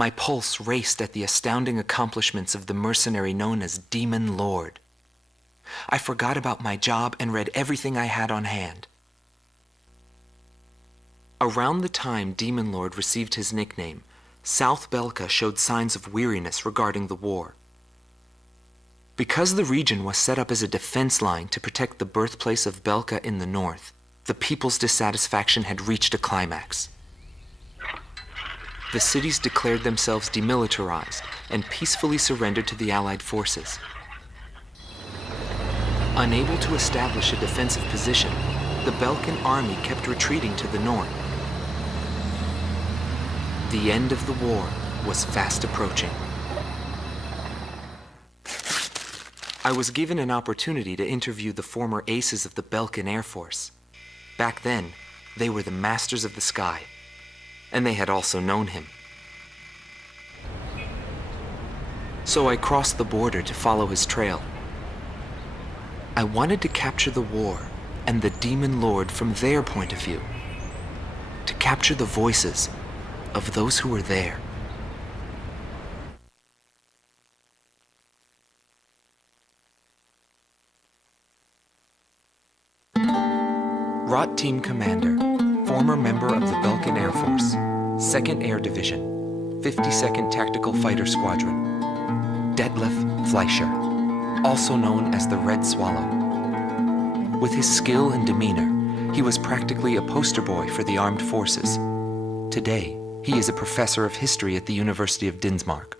My pulse raced at the astounding accomplishments of the mercenary known as Demon Lord. I forgot about my job and read everything I had on hand. Around the time Demon Lord received his nickname, South Belka showed signs of weariness regarding the war. Because the region was set up as a defense line to protect the birthplace of Belka in the north, the people's dissatisfaction had reached a climax. The cities declared themselves demilitarized and peacefully surrendered to the Allied forces. Unable to establish a defensive position, the Belkan army kept retreating to the north. The end of the war was fast approaching. I was given an opportunity to interview the former aces of the Belkan Air Force. Back then, they were the masters of the sky, and they had also known him. So I crossed the border to follow his trail. I wanted to capture the war and the Demon Lord from their point of view, to capture the voices of those who were there. ROT Team Commander, former member of the Belkan Air Force, 2nd Air Division, 52nd Tactical Fighter Squadron, Detlef Fleischer, also known as the Red Swallow. With his skill and demeanor, he was practically a poster boy for the armed forces. Today, he is a professor of history at the University of Dinsmark.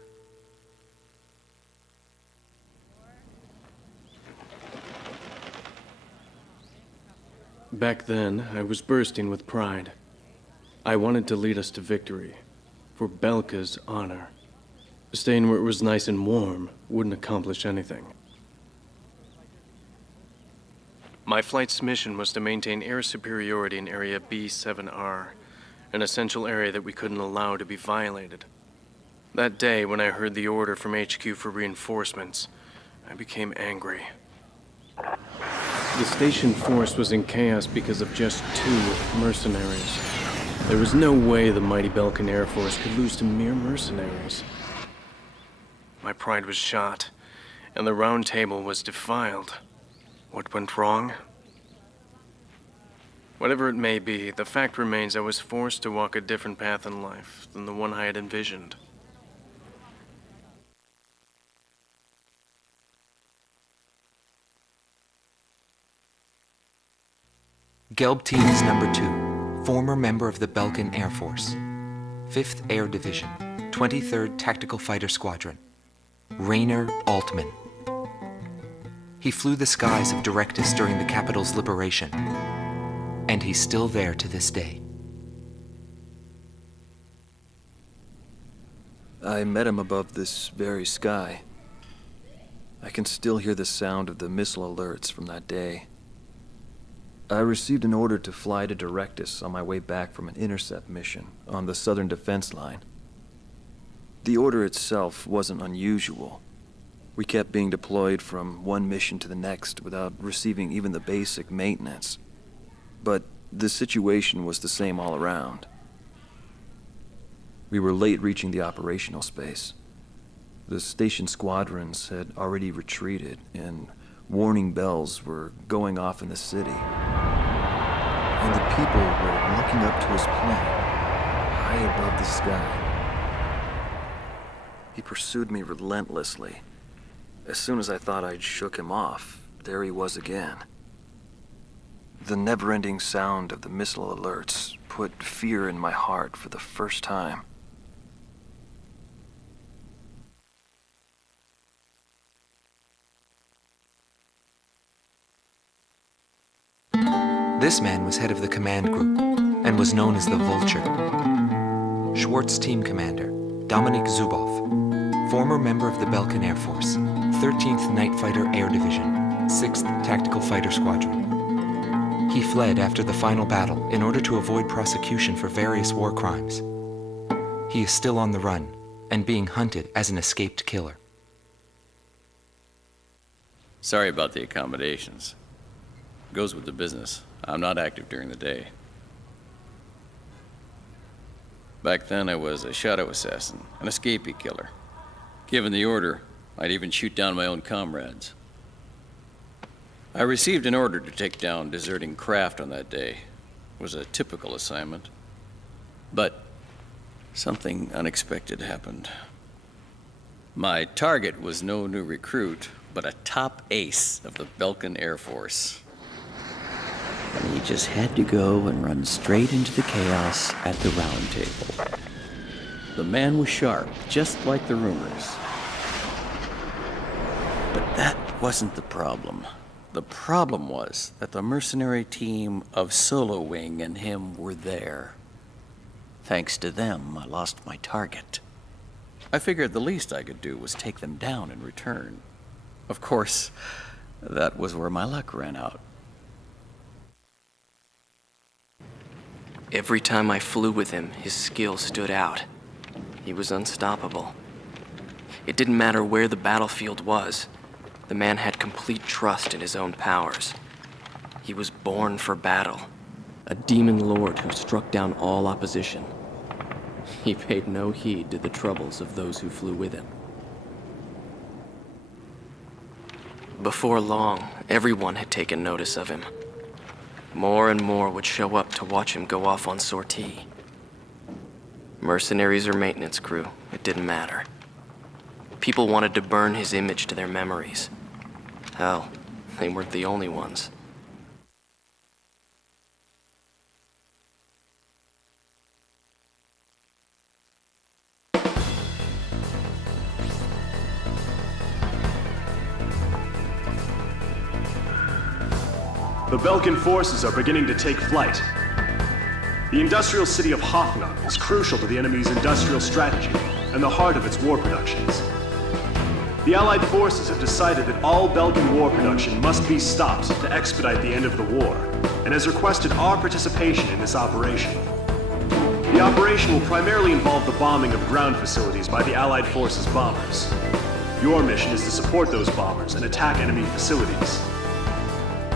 Back then, I was bursting with pride. I wanted to lead us to victory, for Belka's honor. Staying where it was nice and warm wouldn't accomplish anything. My flight's mission was to maintain air superiority in Area B7R, an essential area that we couldn't allow to be violated. That day, when I heard the order from HQ for reinforcements, I became angry. The station force was in chaos because of just 2 mercenaries. There was no way the mighty Belkan Air Force could lose to mere mercenaries. My pride was shot, and the round table was defiled. What went wrong? Whatever it may be, the fact remains I was forced to walk a different path in life than the one I had envisioned. Gelb Teams Number 2, former member of the Belkan Air Force, 5th Air Division, 23rd Tactical Fighter Squadron, Rainer Altman. He flew the skies of Directus during the capital's liberation, and he's still there to this day. I met him above this very sky. I can still hear the sound of the missile alerts from that day. I received an order to fly to Directus on my way back from an intercept mission on the southern defense line. The order itself wasn't unusual. We kept being deployed from one mission to the next without receiving even the basic maintenance. But the situation was the same all around. We were late reaching the operational space. The station squadrons had already retreated, and warning bells were going off in the city. And the people were looking up to his plane, high above the sky. He pursued me relentlessly. As soon as I thought I'd shook him off, there he was again. The never-ending sound of the missile alerts put fear in my heart for the first time. This man was head of the command group and was known as the Vulture. Schwartz Team Commander, Dominik Zubov, former member of the Belkan Air Force, 13th Night Fighter Air Division, 6th Tactical Fighter Squadron. He fled after the final battle in order to avoid prosecution for various war crimes. He is still on the run and being hunted as an escaped killer. Sorry about the accommodations. Goes with the business. I'm not active during the day. Back then, I was a shadow assassin, an escapee killer. Given the order, I'd even shoot down my own comrades. I received an order to take down deserting craft on that day. It was a typical assignment. But something unexpected happened. My target was no new recruit, but a top ace of the Belkan Air Force. And he just had to go and run straight into the chaos at the round table. The man was sharp, just like the rumors. But that wasn't the problem. The problem was that the mercenary team of Solo Wing and him were there. Thanks to them, I lost my target. I figured the least I could do was take them down in return. Of course, that was where my luck ran out. Every time I flew with him, his skill stood out. He was unstoppable. It didn't matter where the battlefield was. The man had complete trust in his own powers. He was born for battle, a demon lord who struck down all opposition. He paid no heed to the troubles of those who flew with him. Before long, everyone had taken notice of him. More and more would show up to watch him go off on sortie. Mercenaries or maintenance crew, it didn't matter. People wanted to burn his image to their memories. Hell, they weren't the only ones. The Belkan forces are beginning to take flight. The industrial city of Hoffnung is crucial to the enemy's industrial strategy and the heart of its war productions. The Allied forces have decided that all Belkan war production must be stopped to expedite the end of the war, and has requested our participation in this operation. The operation will primarily involve the bombing of ground facilities by the Allied forces' bombers. Your mission is to support those bombers and attack enemy facilities.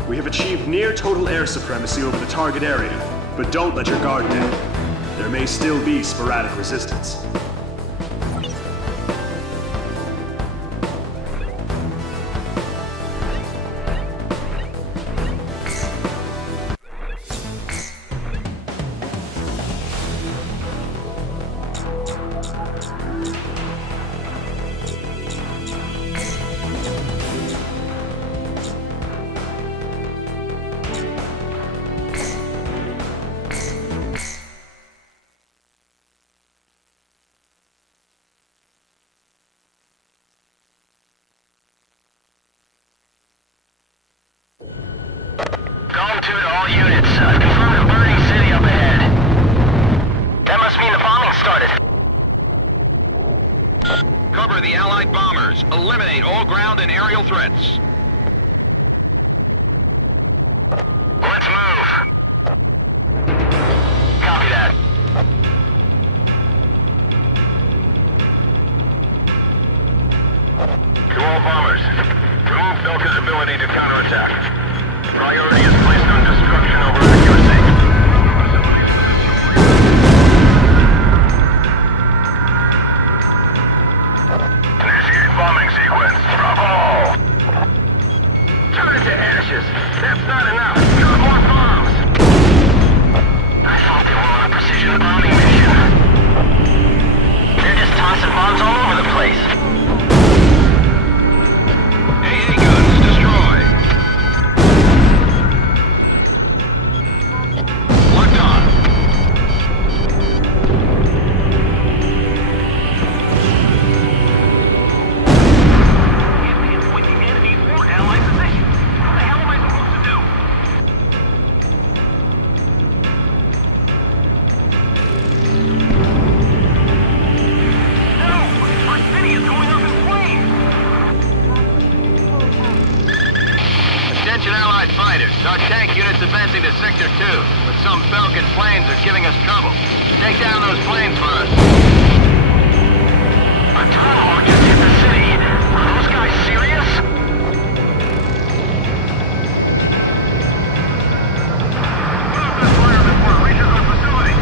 We have achieved near total air supremacy over the target area, but don't let your guard down. There may still be sporadic resistance. To all units. I've confirmed a burning city up ahead. That must mean the bombing started. Cover the Allied bombers. Eliminate all ground and aerial threats. Let's move. Copy that. To all bombers, remove Belka's ability to counterattack. Priority is placed on destruction over accuracy. Initiate bombing sequence. Drop them all. Turn it to ashes. That's not enough. Drop more bombs. I thought they were on a precision bombing mission. They're just tossing bombs all over the place. AA guns, destroy. Locked on. It's with the enemy or allied position. What the hell am I supposed to do? No! Our city is going up in flames! Attention Allied fighters. Our tank unit's advancing to Sector 2, but some Belkan planes are giving us trouble. Take down those planes for us. A tomahawk just hit the city. Are those guys serious? Move this fire before it reaches our facility.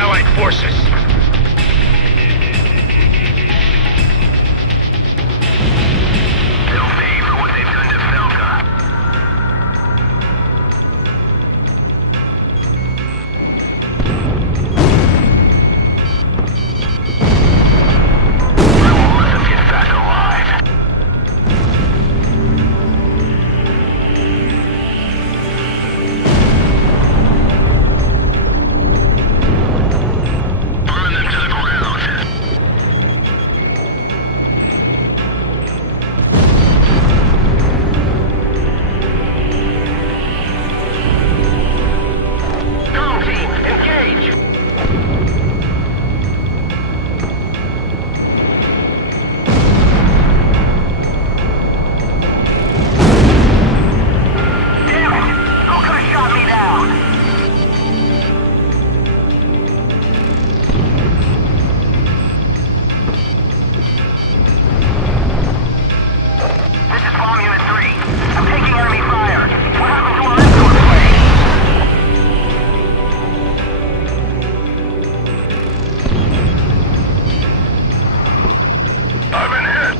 Allied forces. They'll pay for what they've done to Belka. I won't let them get back alive. Burn them to the ground. Dome team, engage! Damn it! Who could have shot me down? This is Bomb Unit 3. I'm taking enemy fire. What happened to our influence plane? I've been hit.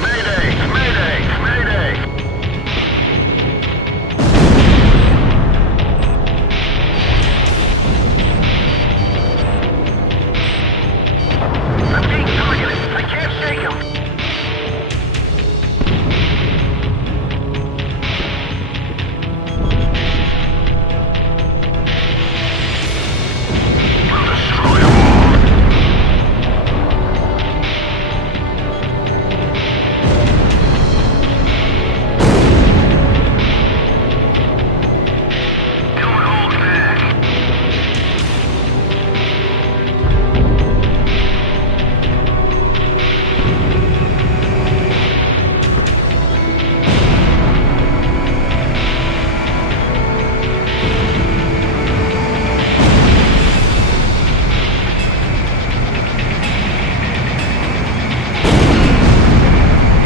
Mayday! Mayday! Mayday! I'm being targeted. I can't shake him. We'll destroy them all. Don't hold back.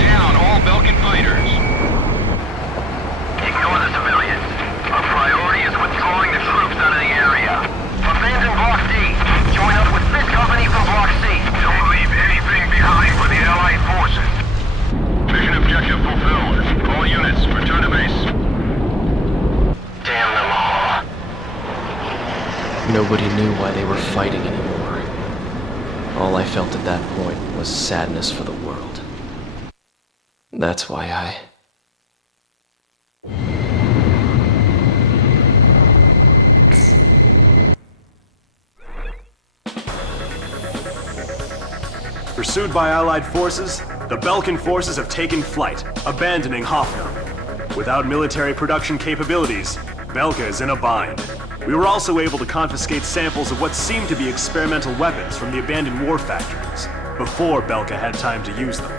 Down all Belkan fighters. Ignore the civilians. Our priority is withdrawing the troops out of the area. Abandon Block D. Join up with this company from Block C. Don't leave anything behind for the Allied forces. Mission objective fulfilled. All units, return to base. Damn them all. Nobody knew why they were fighting anymore. All I felt at that point was sadness for the world. That's why I... Pursued by Allied forces, the Belkan forces have taken flight, abandoning Hoffnung. Without military production capabilities, Belka is in a bind. We were also able to confiscate samples of what seemed to be experimental weapons from the abandoned war factories, before Belka had time to use them.